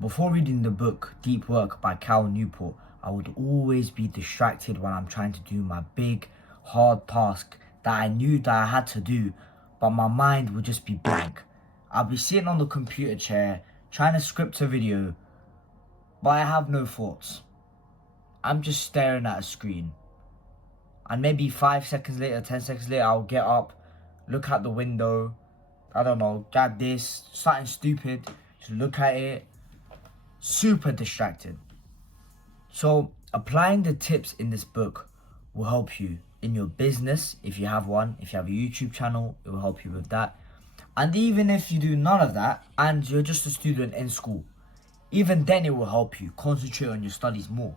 Before reading the book Deep Work by Cal Newport, I would always be distracted when I'm trying to do my big, hard task that I knew that I had to do, but my mind would just be blank. I'll be sitting on the computer chair trying to script a video, but I have no thoughts. I'm just staring at a screen. And maybe 5 seconds later, 10 seconds later, I'll get up, look out the window, I don't know, get this, something stupid, just look at it. Super distracted. So applying the tips in this book will help you in your business if you have one. If you have a YouTube channel, it will help you with that. And even if you do none of that and you're just a student in school, even then it will help you concentrate on your studies more.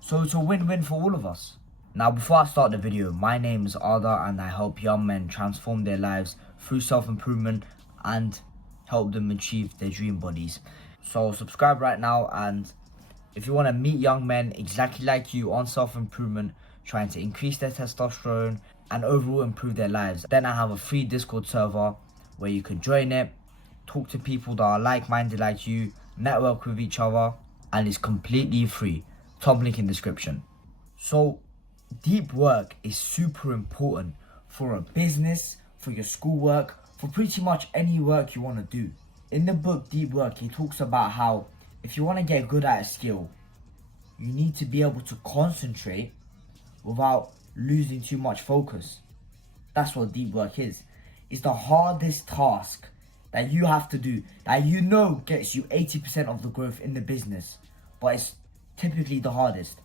So it's a win-win for all of us. Now, before I start the video, my name is Arda and I help young men transform their lives through self-improvement and help them achieve their dream bodies. So subscribe right now, and if you want to meet young men exactly like you on self-improvement, trying to increase their testosterone and overall improve their lives, then I have a free Discord server where you can join it, talk to people that are like-minded like you, network with each other, and it's completely free. Top link in description. So deep work is super important for a business, for your schoolwork, for pretty much any work you want to do. In the book Deep Work, he talks about how if you want to get good at a skill, you need to be able to concentrate without losing too much focus. That's what deep work is. It's the hardest task that you have to do, that you know gets you 80% of the growth in the business, but it's typically the hardest.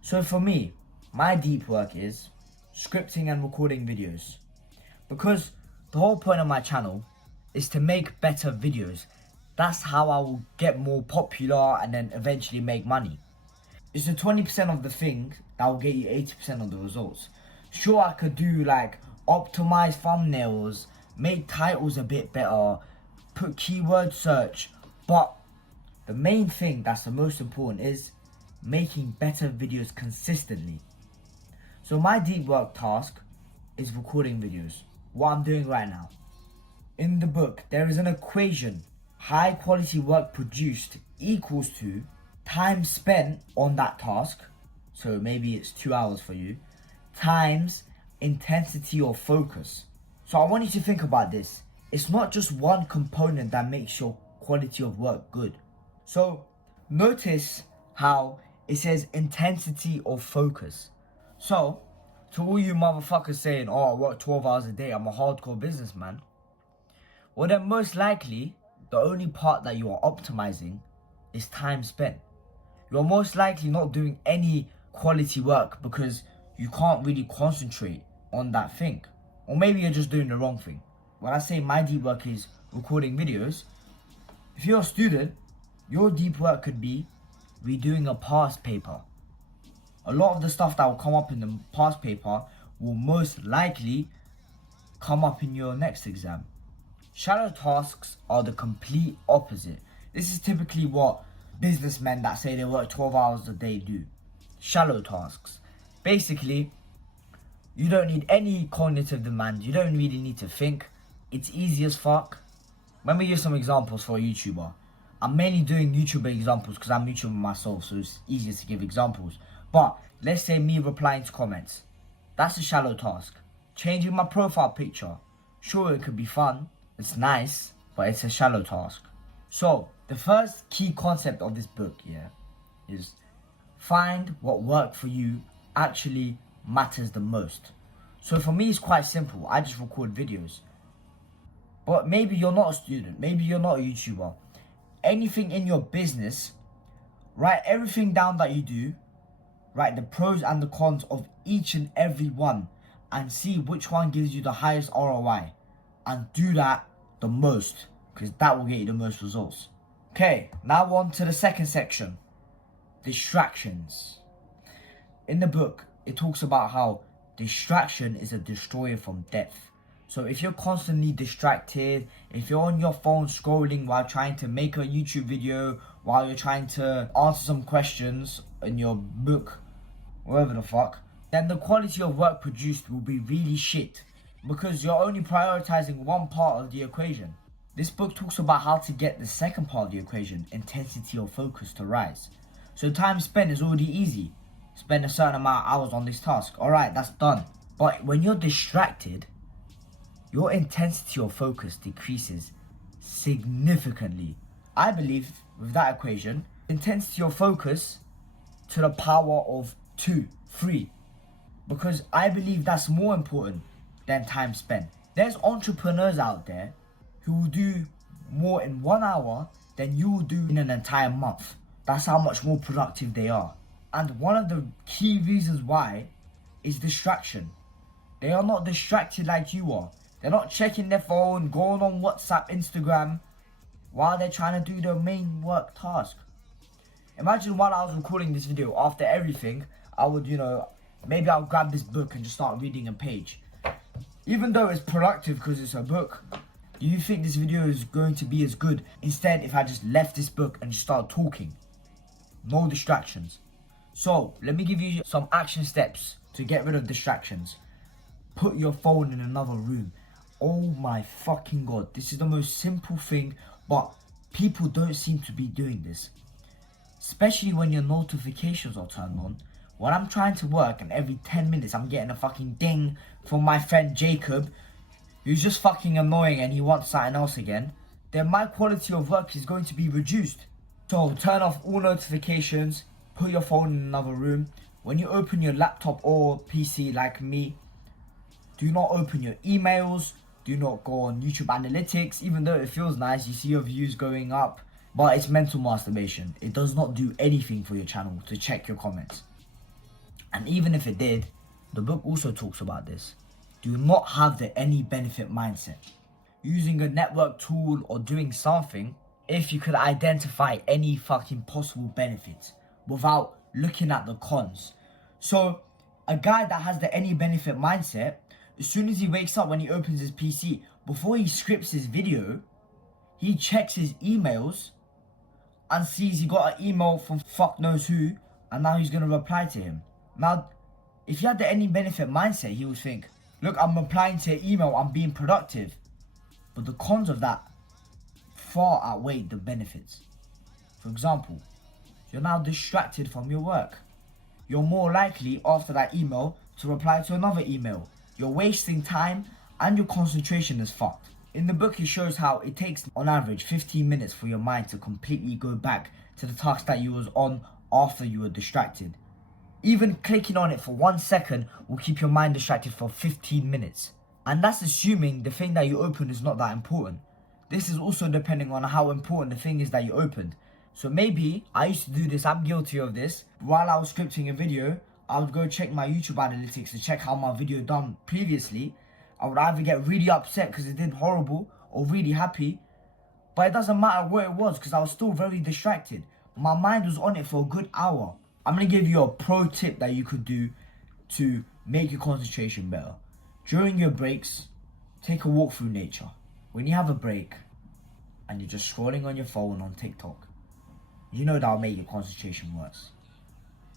So for me, my deep work is scripting and recording videos, because the whole point of my channel is to make better videos. That's how I will get more popular and then eventually make money. It's the 20% of the thing that will get you 80% of the results. Sure, I could do like optimize thumbnails, make titles a bit better, put keyword search, but the main thing that's the most important is making better videos consistently. So my deep work task is recording videos, what I'm doing right now. In the book, there is an equation. High quality work produced equals to time spent on that task, so maybe it's 2 hours for you, times intensity or focus. So I want you to think about this. It's not just one component that makes your quality of work good. So notice how it says intensity or focus. So to all you motherfuckers saying, oh, I work 12 hours a day, I'm a hardcore businessman, well then most likely the only part that you are optimizing is time spent. You're most likely not doing any quality work because you can't really concentrate on that thing. Or maybe you're just doing the wrong thing. When I say my deep work is recording videos, if you're a student, your deep work could be redoing a past paper. A lot of the stuff that will come up in the past paper will most likely come up in your next exam. Shallow tasks are the complete opposite. This is typically what businessmen that say they work 12 hours a day do. Shallow tasks. Basically, you don't need any cognitive demand. You don't really need to think. It's easy as fuck. Let me give some examples for a YouTuber. I'm mainly doing YouTuber examples because I'm YouTuber myself, so it's easier to give examples. But let's say me replying to comments. That's a shallow task. Changing my profile picture. Sure, it could be fun. It's nice, but it's a shallow task. So the first key concept of this book, is find what work for you actually matters the most. So for me, it's quite simple. I just record videos. But maybe you're not a student. Maybe you're not a YouTuber. Anything in your business, write everything down that you do. Write the pros and the cons of each and every one and see which one gives you the highest ROI. And do that the most, because that will get you the most results. Okay, now on to the second section. Distractions. In the book, it talks about how distraction is a destroyer from depth. So if you're constantly distracted, if you're on your phone scrolling while trying to make a YouTube video, while you're trying to answer some questions in your book, whatever the fuck, then the quality of work produced will be really shit, because you're only prioritizing one part of the equation. This book talks about how to get the second part of the equation, intensity or focus, to rise. So time spent is already easy. Spend a certain amount of hours on this task. Alright, that's done. But when you're distracted, your intensity or focus decreases significantly. I believe with that equation, intensity or focus to the power of 2, 3. Because I believe that's more important than time spent. There's entrepreneurs out there who will do more in 1 hour than you will do in an entire month. That's how much more productive they are. And one of the key reasons why is distraction. They are not distracted like you are. They're not checking their phone, going on WhatsApp, Instagram, while they're trying to do their main work task. Imagine while I was recording this video, after everything, I would, maybe I'll grab this book and just start reading a page. Even though it's productive because it's a book, do you think this video is going to be as good instead if I just left this book and just started talking? No distractions. So, let me give you some action steps to get rid of distractions. Put your phone in another room. Oh my fucking god, this is the most simple thing, but people don't seem to be doing this. Especially when your notifications are turned on. When I'm trying to work and every 10 minutes I'm getting a fucking ding from my friend Jacob, who's just fucking annoying and he wants something else again, then my quality of work is going to be reduced. So turn off all notifications, put your phone in another room. When you open your laptop or PC like me, do not open your emails, do not go on YouTube analytics, even though it feels nice, you see your views going up, but it's mental masturbation. It does not do anything for your channel to check your comments. And even if it did, the book also talks about this. Do not have the any benefit mindset. Using a network tool or doing something if you could identify any fucking possible benefits without looking at the cons. So a guy that has the any benefit mindset, as soon as he wakes up, when he opens his PC, before he scripts his video, he checks his emails and sees he got an email from fuck knows who, and now he's going to reply to him. Now, if he had the any benefit mindset, he would think, look, I'm replying to an email, I'm being productive. But the cons of that far outweigh the benefits. For example, you're now distracted from your work. You're more likely after that email to reply to another email. You're wasting time and your concentration is fucked. In the book, it shows how it takes on average 15 minutes for your mind to completely go back to the task that you was on after you were distracted. Even clicking on it for 1 second will keep your mind distracted for 15 minutes. And that's assuming the thing that you opened is not that important. This is also depending on how important the thing is that you opened. So maybe, I used to do this, I'm guilty of this. While I was scripting a video, I would go check my YouTube analytics to check how my video done previously. I would either get really upset because it did horrible or really happy. But it doesn't matter what it was because I was still very distracted. My mind was on it for a good hour. I'm going to give you a pro tip that you could do to make your concentration better. During your breaks, take a walk through nature. When you have a break and you're just scrolling on your phone on TikTok, you know that'll make your concentration worse.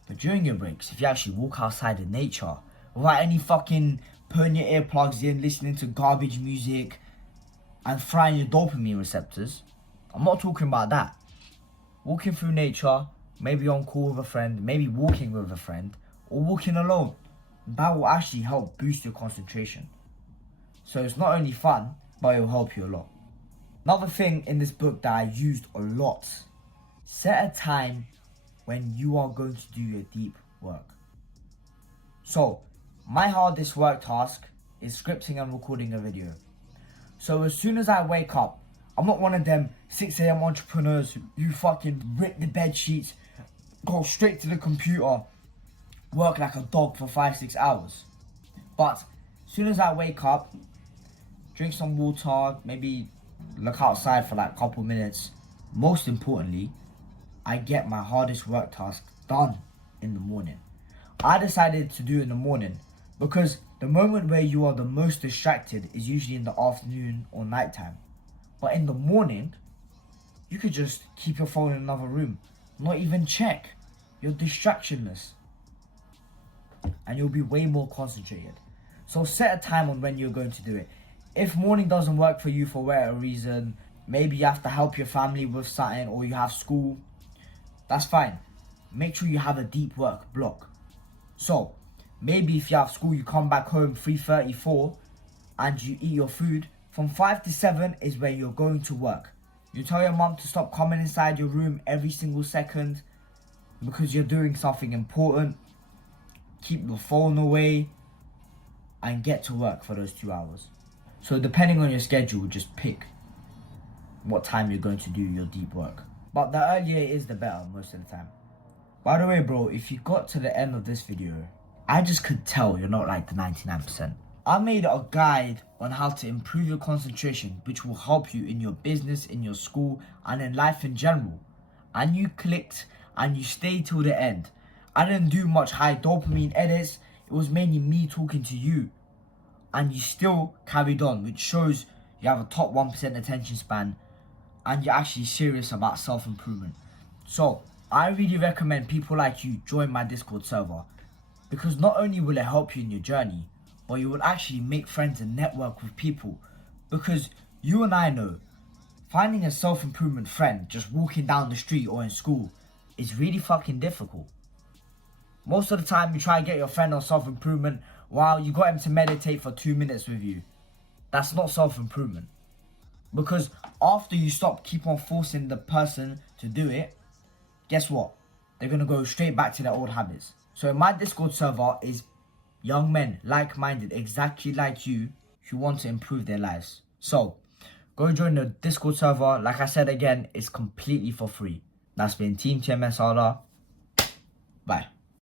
But during your breaks, if you actually walk outside in nature without any fucking putting your earplugs in, listening to garbage music and frying your dopamine receptors, I'm not talking about that. Walking through nature, maybe on call with a friend, maybe walking with a friend, or walking alone, that will actually help boost your concentration. So it's not only fun, but it will help you a lot. Another thing in this book that I used a lot, set a time when you are going to do your deep work. So, my hardest work task is scripting and recording a video. So as soon as I wake up, I'm not one of them 6 a.m. entrepreneurs who fucking rip the bed sheets, go straight to the computer, work like a dog for 5-6 hours. But as soon as I wake up, drink some water, maybe look outside for like a couple minutes. Most importantly, I get my hardest work task done in the morning. I decided to do it in the morning because the moment where you are the most distracted is usually in the afternoon or nighttime. But in the morning, you could just keep your phone in another room, not even check. You're distractionless. And you'll be way more concentrated. So set a time on when you're going to do it. If morning doesn't work for you for whatever reason, maybe you have to help your family with something or you have school, that's fine. Make sure you have a deep work block. So maybe if you have school, you come back home 3:34 and you eat your food. From 5 to 7 is where you're going to work. You tell your mom to stop coming inside your room every single second because you're doing something important. Keep your phone away and get to work for those 2 hours. So depending on your schedule, just pick what time you're going to do your deep work. But the earlier it is, the better most of the time. By the way, bro, if you got to the end of this video, I just could tell you're not like the 99%. I made a guide on how to improve your concentration, which will help you in your business, in your school, and in life in general. And you clicked and you stayed till the end. I didn't do much high dopamine edits. It was mainly me talking to you. And you still carried on, which shows you have a top 1% attention span and you're actually serious about self-improvement. So I really recommend people like you join my Discord server, because not only will it help you in your journey, but you will actually make friends and network with people. Because you and I know, finding a self-improvement friend just walking down the street or in school is really fucking difficult. Most of the time you try to get your friend on self-improvement while you got him to meditate for 2 minutes with you. That's not self-improvement. Because after you keep on forcing the person to do it, guess what? They're going to go straight back to their old habits. So my Discord server is young men, like-minded, exactly like you, who want to improve their lives. So go join the Discord server. Like I said again, it's completely for free. That's been Team TMS Bye.